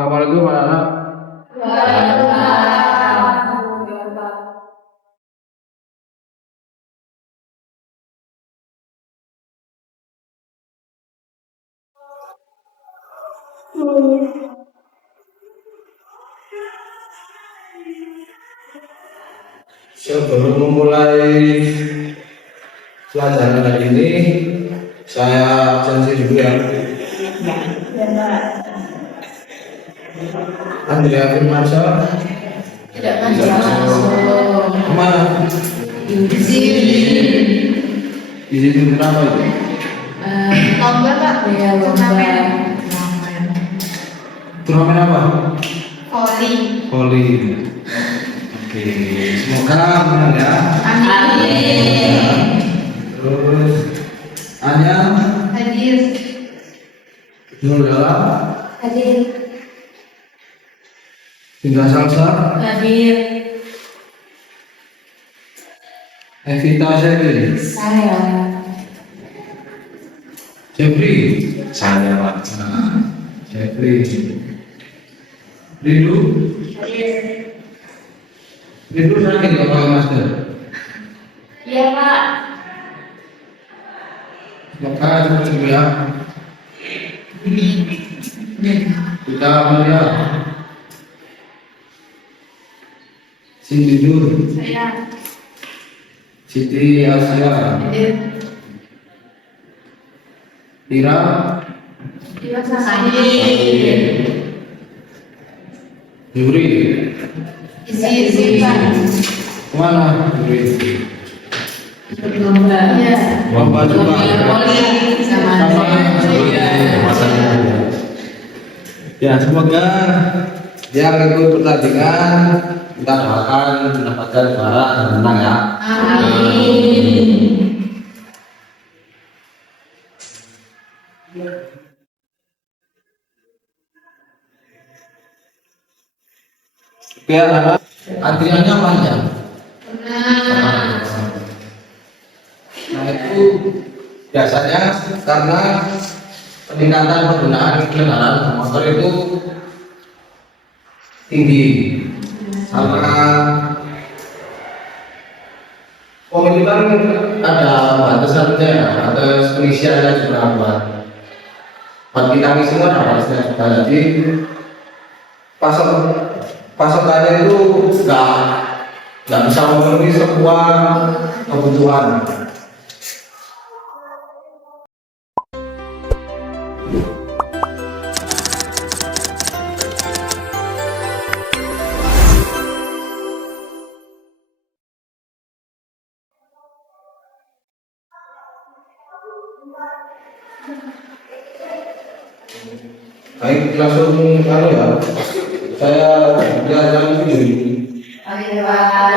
Assalamualaikum anak-anak. Sebelum memulai pelajaran hari ini, saya absensi dulu ya. Andrea Firmansyah Tidak masuk. kemana? Izin kenapa itu? Lomba Pak. Ya lomba. Turnamen apa? Voli. Voli. Oke, semoga menang ya. Amin. Terus Anya, Hadir. Nurlela, Hadir. Tinggal Salsa, Hadir. Evita Sherry, Saya. Jeffrey, saya Pak. Jeffrey, Rindu, Hadir. Rindu sakit nggak pakai masker? Iya Pak. Maka cepat sembuh ya. Kita Maria, Cindy Nur, Saya. Siti Asia, Hadir. Ira, Iya Hadir. Yuri, Izin Pak. kemana Yuri? Lomba. Iya. Lomba juga. Voli sama saya. Ya, semoga yang ikut pertandingan kita doakan mendapatkan juara dan menang ya. Amin. Oke, anak antriannya panjang. Nah itu biasanya karena peningkatan penggunaan kendaraan motor itu tinggi karena komite kan ada batasannya, batas pengisiannya juga buat kita ngisi semua ada batasnya juga. Jadi pasokannya itu nggak bisa memenuhi semua kebutuhan. Baik, langsung ya. Saya lihat video ini. Oke Pak.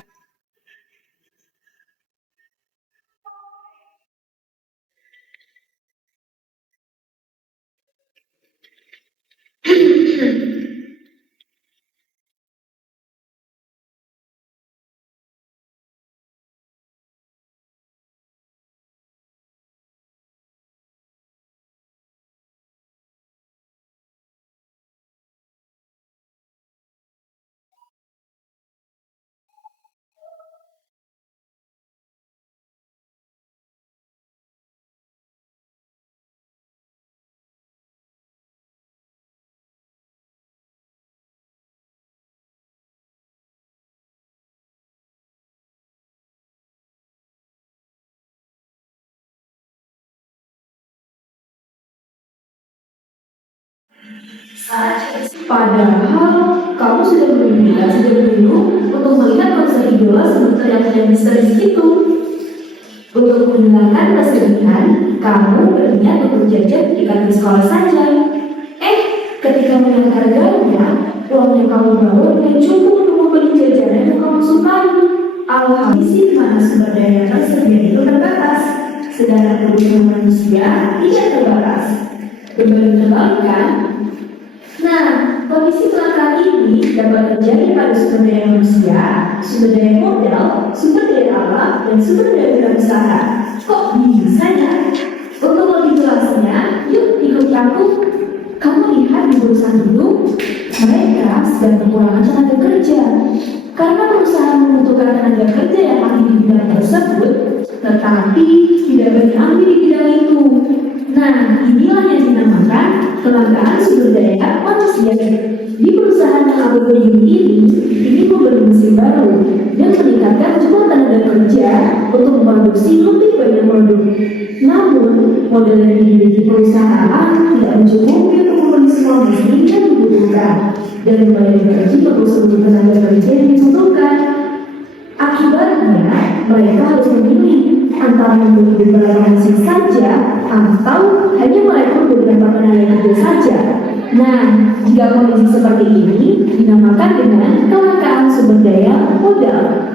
Padahal kamu sudah bergembira sejak dulu untuk melihat konser idola sebentar yang sedang histeris itu. Untuk menghilangkan kesedihan, kamu berniat untuk jajan di kantin sekolah saja. Ketika melihat harganya, uang yang kamu bawa tidak cukup untuk membeli jajanan yang kamu sukai. Alhasil mana sumber daya yang tersedia itu terbatas, sedangkan kebutuhan manusia tidak terbatas. Berbalik terbalik kan? Nah, kondisi kecelakaan ini dapat terjadi pada sumber daya manusia, sumber daya modal, sumber daya alam, dan sumber daya wirausaha. Kok bisa ya? Untuk lebih jelasnya, yuk ikuti aku. Kamu lihat di perusahaan dulu. dan kekurangan tenaga kerja. Karena perusahaan membutuhkan tenaga kerja yang ahli di bidang tersebut, tetapi tidak berahli di bidang itu. Nah, inilah yang dinamakan kelangkaan sumber daya manusia. Di perusahaan yang aku kunjungi ini memberi mesin baru dan meningkatkan jumlah tenaga kerja untuk memproduksi lebih banyak produk. Namun, modal yang dimiliki perusahaan tidak mencukupi untuk membeli semua mesin yang dibutuhkan dan membayar gaji untuk seluruh tenaga kerja yang dibutuhkan. Akibatnya, mereka harus memilih antara membeli beberapa mesin saja atau hanya merekrut beberapa tenaga kerja saja. Nah, jika kondisi seperti ini dinamakan dengan kelangkaan sumber daya modal.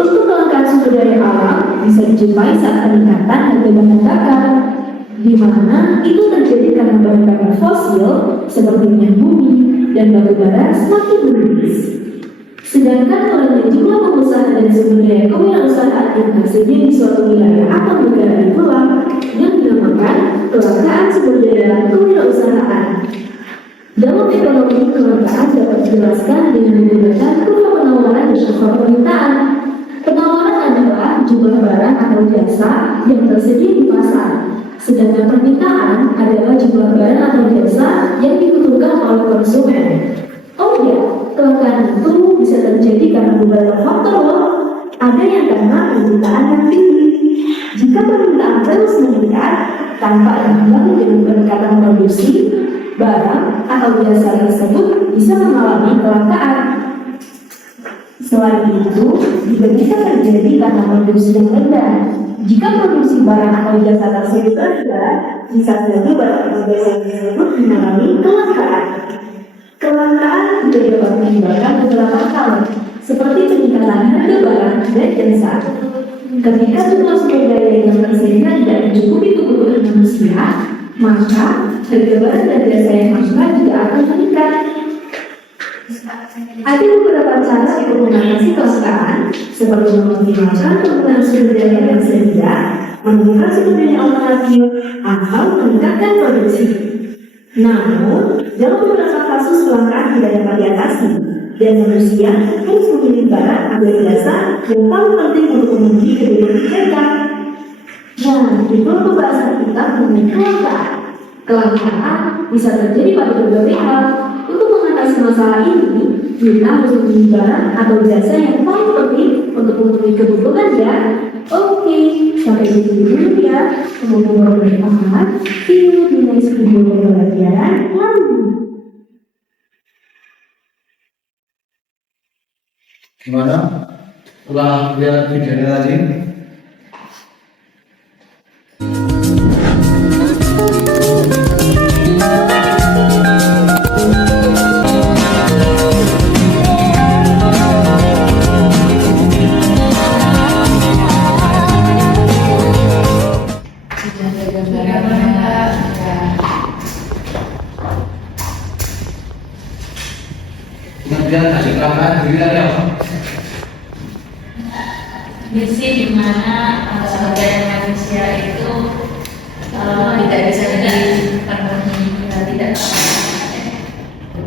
Untuk kelangkaan sumber daya alam bisa dijumpai saat peningkatan harga bahan bakar, di mana itu terjadi karena bahan bakar fosil seperti minyak bumi dan batu bara semakin menipis. Sedangkan kalau jumlah pengusaha dan sumber daya kewirausahaan yang hasilnya di suatu wilayah atau negara pula yang dinamakan kelangkaan sumber daya kewirausahaan. Dalam ekonomi, kelangkaan dapat dijelaskan dengan menggunakan kurva penawaran dan kurva permintaan. Penawaran adalah jumlah barang atau jasa yang tersedia di pasar, sedangkan permintaan adalah jumlah barang atau jasa yang dibutuhkan oleh konsumen. Oh ya, kelangkaan itu bisa terjadi karena beberapa faktor loh. Ada yang karena permintaan yang tinggi. Jika permintaan terus meningkat tanpa diimbangi dengan peningkatan produksi, barang atau jasa tersebut bisa mengalami kelangkaan. Selain itu, juga bisa terjadi karena produksi yang rendah. Jika produksi barang atau jasa tersebut rendah, bisa jadi barang atau jasa tersebut mengalami kelangkaan. Kelangkaan juga dapat menyebabkan beberapa hal, seperti peningkatan harga barang dan jasa. Ketika jumlah sumber daya yang tersedia tidak mencukupi kebutuhan manusia, maka harga barang dan jasa yang masuk juga akan meningkat. Ada beberapa cara untuk mengatasi kelangkaan, seperti mengoptimalkan penggunaan sumber daya yang tersedia, menemukan sumber daya alternatif, atau meningkatkan produksi. Namun, dalam beberapa kasus kelangkaan tidak dapat diatasi, dan manusia harus memilih barang atau jasa yang paling penting untuk memenuhi kebutuhan mereka. Nah, itu pembahasan kita mengenai kelangkaan. Kelangkaan bisa terjadi pada berbagai hal. Untuk mengatasi masalah ini, kita harus memilih barang atau jasa yang paling penting untuk memenuhi kebutuhan ya. Oke, sampai di sini dulu ya. Semoga bermanfaat. See you di next video pembelajaran lalu. Gimana? Ulang lihat videonya tadi. Kemudian ada kelangkaan diri tadi apa? Misi di mana sumber daya manusia itu tidak bisa dipenuhi, tidak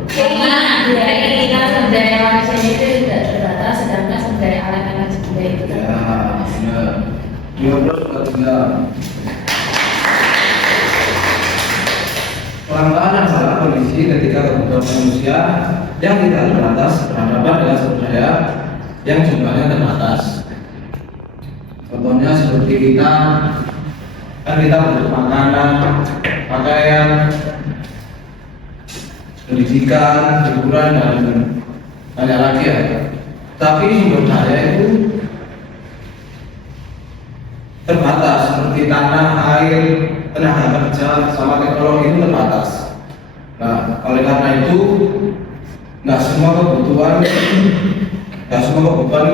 karena kita sumber daya manusia itu tidak terbatas, sedangkan sumber daya alam yang juga itu terbatas. Ya, benar. Diurut benar. Kelangkaan adalah kondisi ketika kebutuhan manusia yang tidak terbatas berhadapan dengan sumber daya yang jumlahnya terbatas. Contohnya seperti kita butuh makanan, pakaian, pendidikan, hiburan dan banyak lagi ya. Tapi sumber daya itu terbatas, seperti tanah, air, tenaga kerja, sama teknologi itu terbatas. Nah, oleh karena itu nggak semua kebutuhan itu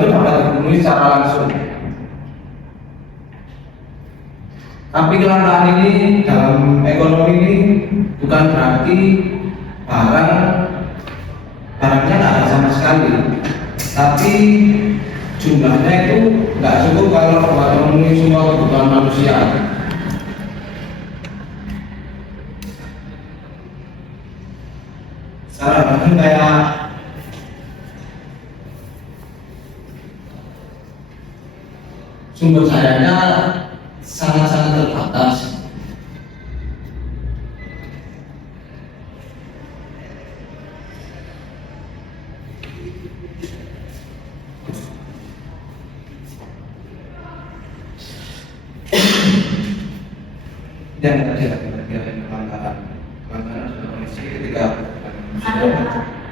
dapat terpenuhi secara langsung. Tapi kelangkaan ini dalam ekonomi ini bukan berarti barangnya nggak ada sama sekali, tapi jumlahnya itu nggak cukup kalau buat memenuhi semua kebutuhan manusia. Cara bahkan kayak sumber dayanya sangat-sangat terbatas. Yang ada pelanggaran dalam kondisi ketika Ada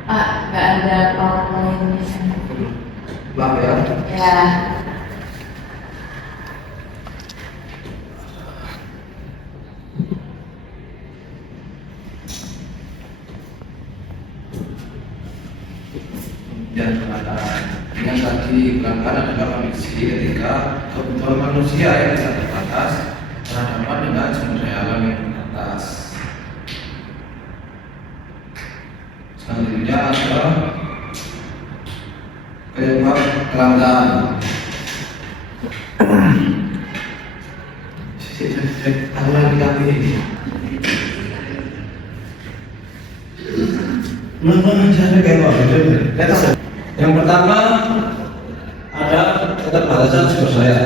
Pak, nggak ada PowerPoint Indonesia. maaf ya. Ya. Dan yang tadi pelanggaran adalah kondisi ketika kebutuhan manusia yang tidak terbatas berhadapan dengan sumber daya alam yang terbatas. Selanjutnya adalah penyebab kelangkaan. Aturan kami ini. Yang pertama ada keterbatasan sumber daya.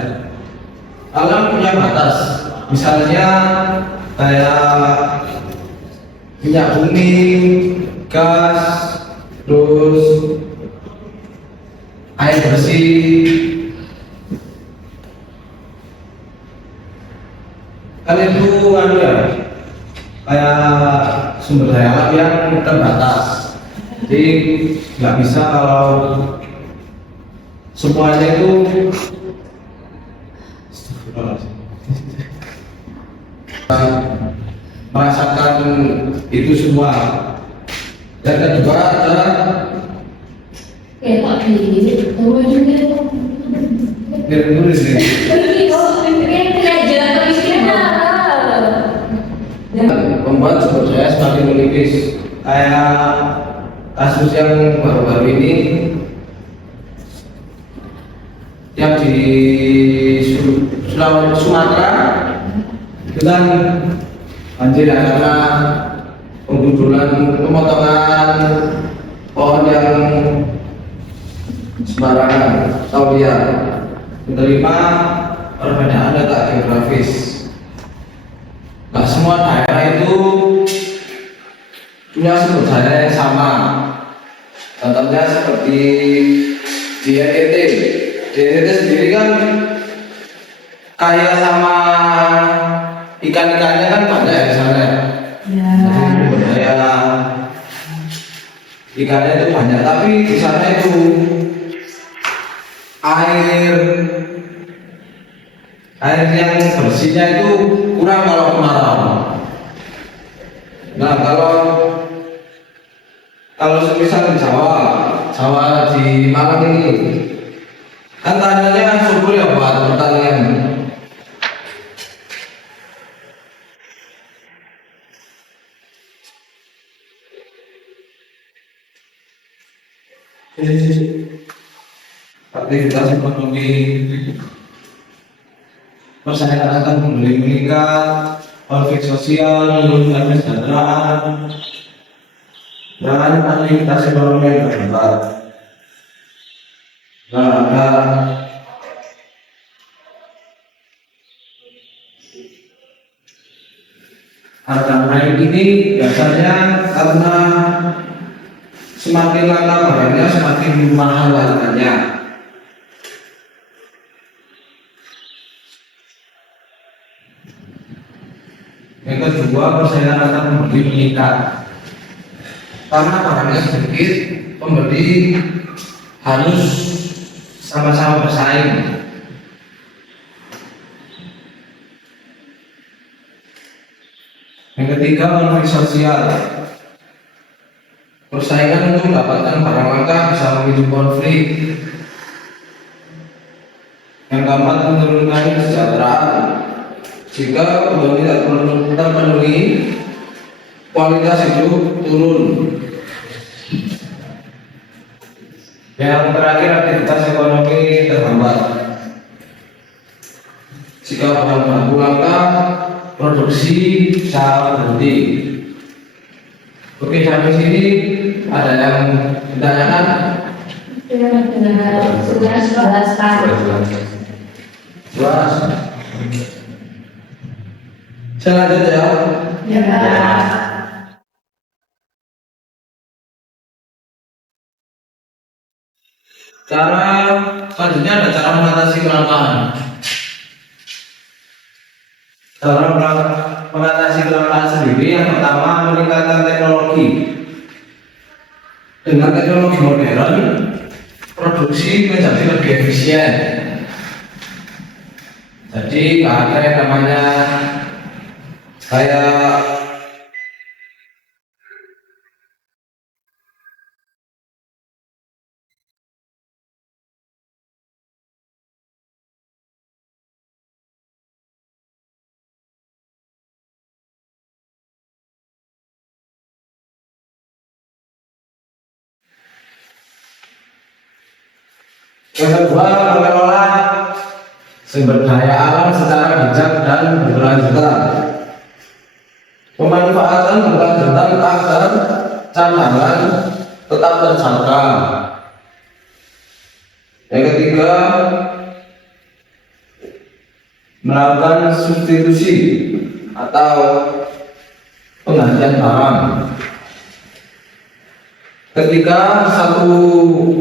Alam punya batas, misalnya kayak minyak bumi, gas, terus air bersih. Kan itu anu ya, kayak sumber daya alam yang terbatas. Jadi nggak bisa kalau semuanya itu merasakan itu semua. Dan kedua ada Kayak Pak Billy, tahu juga. nulis nih. Kayak jalan kemiskinan. Membuat sumber daya semakin menipis. Kayak kasus yang baru-baru ini yang di Sumatera itu kan banjir karena penggundulan pemotongan pohon yang sembarangan atau dia menerima perbedaan data geografis. Nah, semua daerah itu punya sumber daya yang sama. Contohnya seperti di NTT. Di NTT sendiri kan kaya sama ikan-ikannya kan banyak di sana. Ya. Jadi sumber daya ikannya itu banyak, tapi di sana itu air yang bersihnya itu kurang kalau kemarau. Nah, kalau semisal di Jawa di Malang ini kan tanahnya subur ya buat pertanian. Aktivitas ekonomi persaingan akan membeli meningkat, konflik sosial, menurunkan kesejahteraan, dan aktivitas ekonomi yang berkembang. Nah, harga naik ini biasanya karena semakin lama barangnya semakin mahal harganya. Yang kedua, persaingan antar pembeli meningkat karena barangnya sedikit, pembeli harus sama-sama bersaing. Yang ketiga, konflik sosial. Persaingan untuk mendapatkan barang langka bisa memicu konflik. Yang keempat, menurunkan kesejahteraan. Jika kebutuhan tidak terpenuhi, kualitas hidup turun. Yang terakhir, aktivitas ekonomi terhambat. Jika bahan baku langka, produksi bisa berhenti. Oke, sampai sini ada yang ditanyakan? Sudah jelas Pak. Jelas. Saya lanjut ya. Ya Pak. Cara selanjutnya ada cara mengatasi kelangkaan. Cara mengatasi kelangkaan sendiri yang pertama meningkatkan teknologi. Dengan teknologi modern, produksi menjadi lebih efisien. Jadi ada yang namanya kayak yang kedua, mengelola sumber daya alam secara bijak dan berkelanjutan. Pemanfaatan berkelanjutan agar cadangan tetap terjaga. Yang ketiga, melakukan substitusi atau penggantian barang. Ketika satu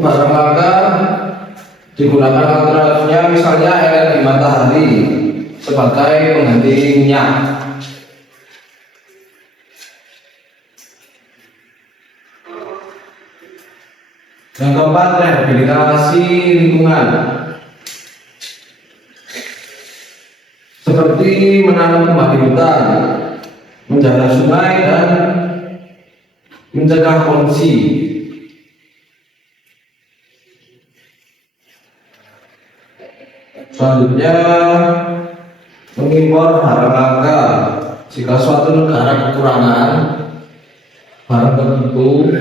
barang langka digunakan alternatifnya, misalnya energi matahari sebagai pengganti minyak. Yang keempat, rehabilitasi lingkungan, seperti menanam kembali hutan, menjaga sungai, dan mencegah polusi. Selanjutnya, mengimpor barang langka. Jika suatu negara kekurangan barang tertentu,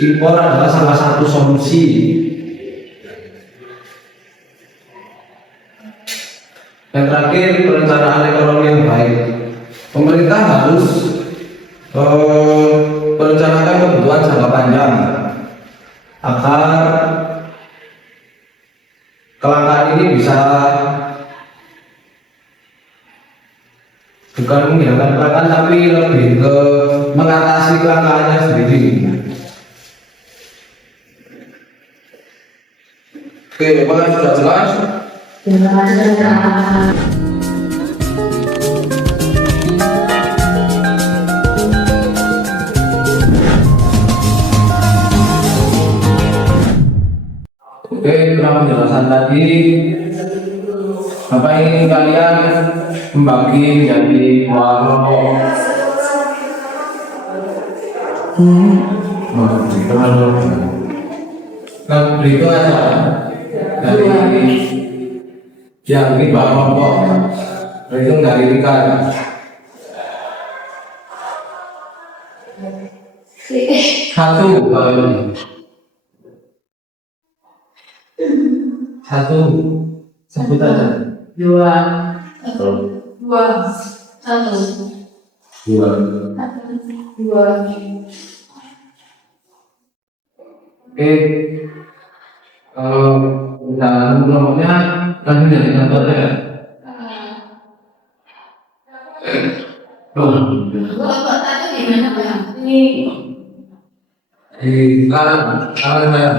impor adalah salah satu solusi. Yang terakhir, perencanaan ekonomi yang baik. Pemerintah harus merencanakan kebutuhan jangka panjang agar kelangkaan ini bisa bukan menghilangkan kelangkaan, tapi lebih ke mengatasi kelangkaannya sendiri. Oke, Bapak sudah jelas? Jelas. Oke, kurang penjelasan tadi. Bapak ingin kalian membagi menjadi dua kelompok. Nah, berikut aja dari yang ini dua kelompok. Berhitung dari ikan. Satu, satu, sebut aja. Dua. Satu. Dua. Satu. Dua. Dua. Oke, kalau misalnya kelompoknya kasih dari contohnya ya. Kelompok satu gimana Pak? Ini. Sekarang saya.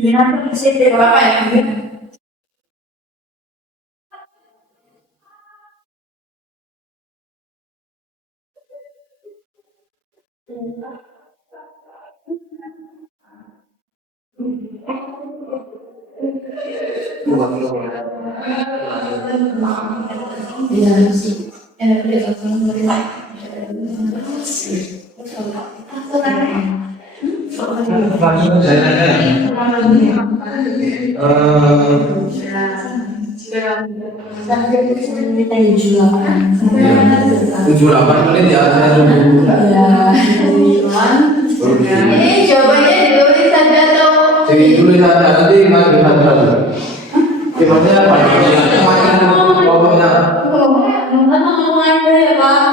Ini apa sih berapa ya? Iya sih. Langsung saya nanya. Tujuh 8 menit ya, saya tunggu. Ini jawabannya ditulis saja tuh. Jadi dulu saja nanti nggak bisa terus. Gimana apa? Pokoknya. Ngomong aja ya Pak.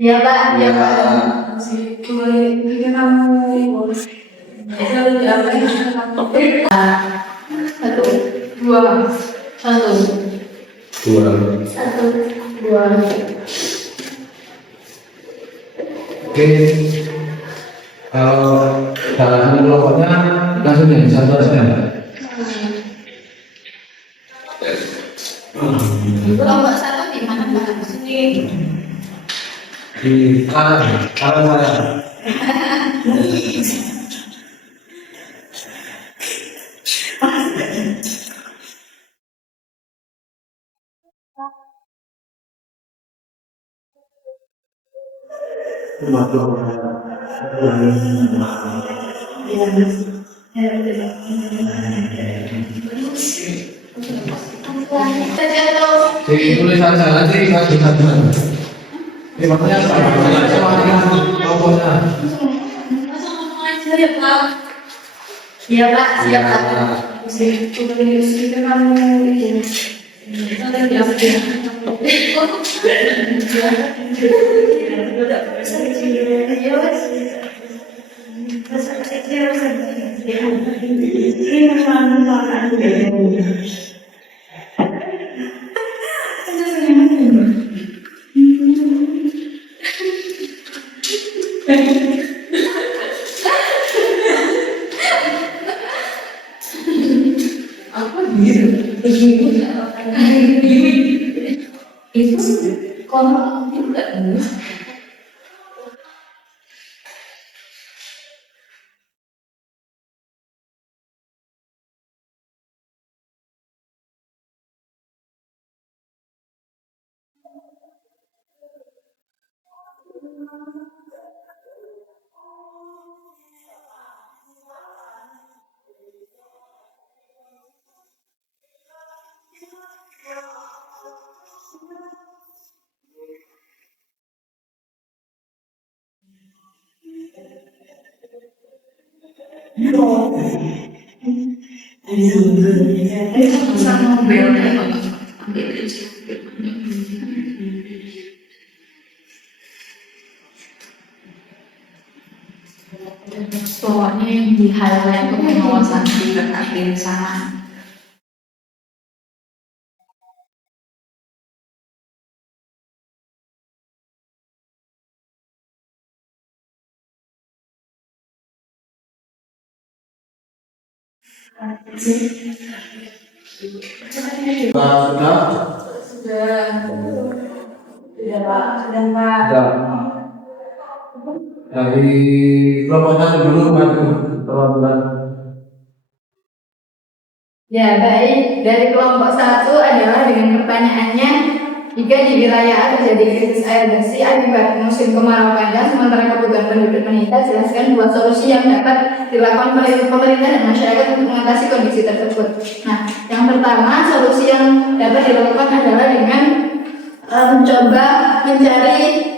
Ya Pak, ya Pak. Satu, dua, satu, Dua. satu, dua. Oke. Kalau dalam kelompoknya langsung yang satu aja. Kelompok satu di mana Pak? Sini. Di kanan saya. Saja tuh. Jadi tulisan saya nanti nggak bisa terus. Gimana apa? Pokoknya. Langsung ngomong aja ya Pak. Iya Pak, siap Pak. Itu kalau juga sama mobil soalnya yang di highlight itu pengawasan tingkat akhir sana. Sudah. Sudah Pak, sudah Pak. Dari kelompoknya dulu maju teman-teman. Ya baik, dari kelompok satu adalah dengan pertanyaannya, jika di wilayah A terjadi krisis air bersih akibat musim kemarau panjang sementara kebutuhan penduduk meningkat, jelaskan dua solusi yang dapat dilakukan oleh pemerintah dan masyarakat untuk mengatasi kondisi tersebut. Nah, yang pertama solusi yang dapat dilakukan adalah dengan mencoba mencari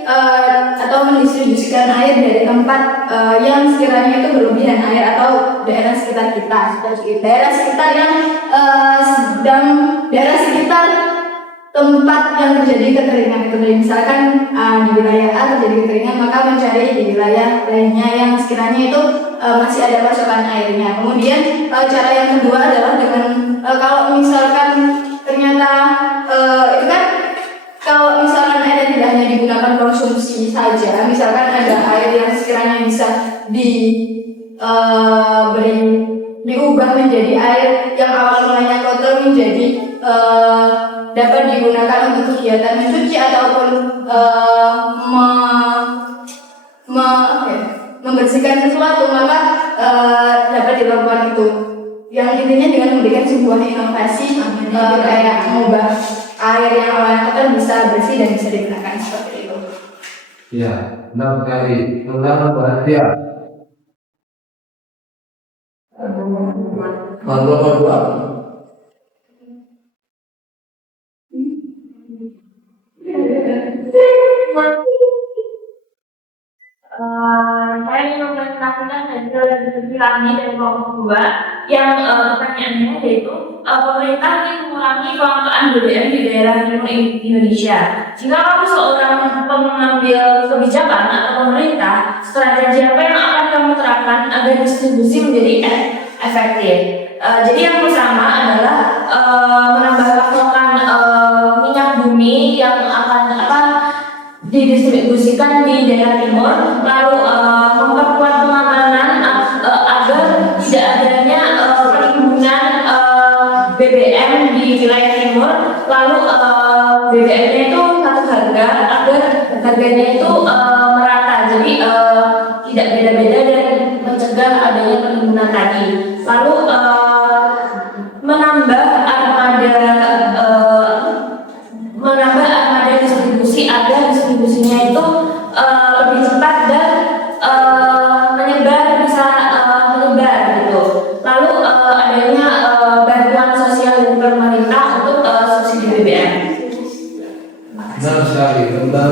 atau mendistribusikan air dari tempat yang sekiranya itu berlebihan air atau daerah sekitar kita, daerah sekitar yang daerah sekitar tempat yang terjadi kekeringan itu. Misalkan di wilayah A terjadi kekeringan, maka mencari di wilayah lainnya yang sekiranya itu masih ada pasokan airnya. Kemudian cara yang kedua adalah dengan kalau misalkan ternyata itu kan kalau misalkan air tidak hanya digunakan konsumsi saja, misalkan ada air yang sekiranya bisa diubah menjadi air yang awal mulanya kotor menjadi dapat digunakan untuk kegiatan mencuci ataupun membersihkan sesuatu, maka dapat dilakukan itu. Yang intinya dengan memberikan sebuah inovasi kayak mengubah air yang awalnya kotor bisa bersih dan bisa digunakan seperti itu. Ya, 6 kali. Mengenal perhatian. Kalau dua Saya ingin menyampaikan hasil diskusi kami dari kelompok 2 yang pertanyaannya yaitu pemerintah ingin mengurangi kelangkaan BBM di daerah timur Indonesia. Jika kamu seorang pengambil kebijakan atau pemerintah, strategi apa yang akan kamu terapkan agar distribusi menjadi efektif? Jadi yang pertama adalah menambah pasokan minyak bumi yang akan didistribusikan di daerah timur, lalu memperkuat pengamanan agar tidak adanya penimbunan BBM di wilayah timur, lalu BBM-nya itu satu harga agar harganya itu merata, jadi tidak beda-beda dan mencegah adanya penimbunan tadi. Lalu menambah armada distribusi agar distribusinya itu lebih cepat dan bisa menyebar gitu. Lalu adanya bantuan sosial dari pemerintah untuk subsidi BBM. Benar sekali tentang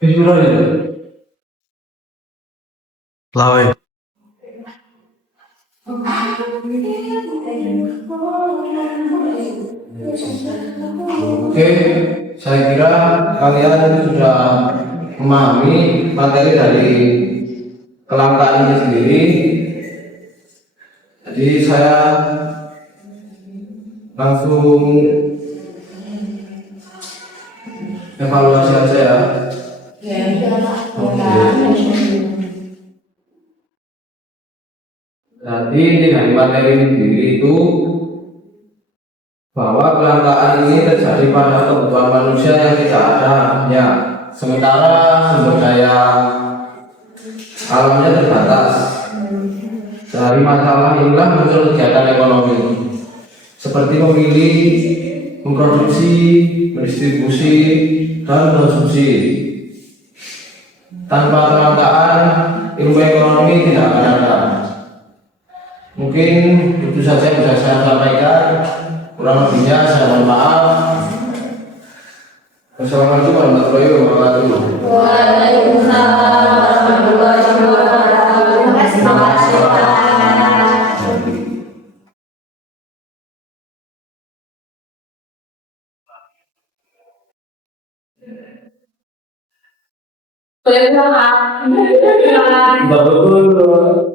kejujuran itu. Lawe. Oke, saya kira kalian sudah memahami materi dari kelangkaan ini sendiri. Jadi saya langsung evaluasi aja ya. Jadi dengan materi ini sendiri itu bahwa kelangkaan ini terjadi pada kebutuhan manusia yang tidak ada ya, sementara sumber daya alamnya terbatas. Dari masalah inilah muncul kegiatan ekonomi seperti memilih, memproduksi, mendistribusi, dan konsumsi. Tanpa kelangkaan, ilmu ekonomi tidak akan ada. Mungkin itu saja yang bisa saya sampaikan. Kurang lebihnya saya mohon maaf. Wassalamualaikum warahmatullahi wabarakatuh. Waalaikumsalam warahmatullahi wabarakatuh. Terima kasih. Boleh bilang, Kak? Betul.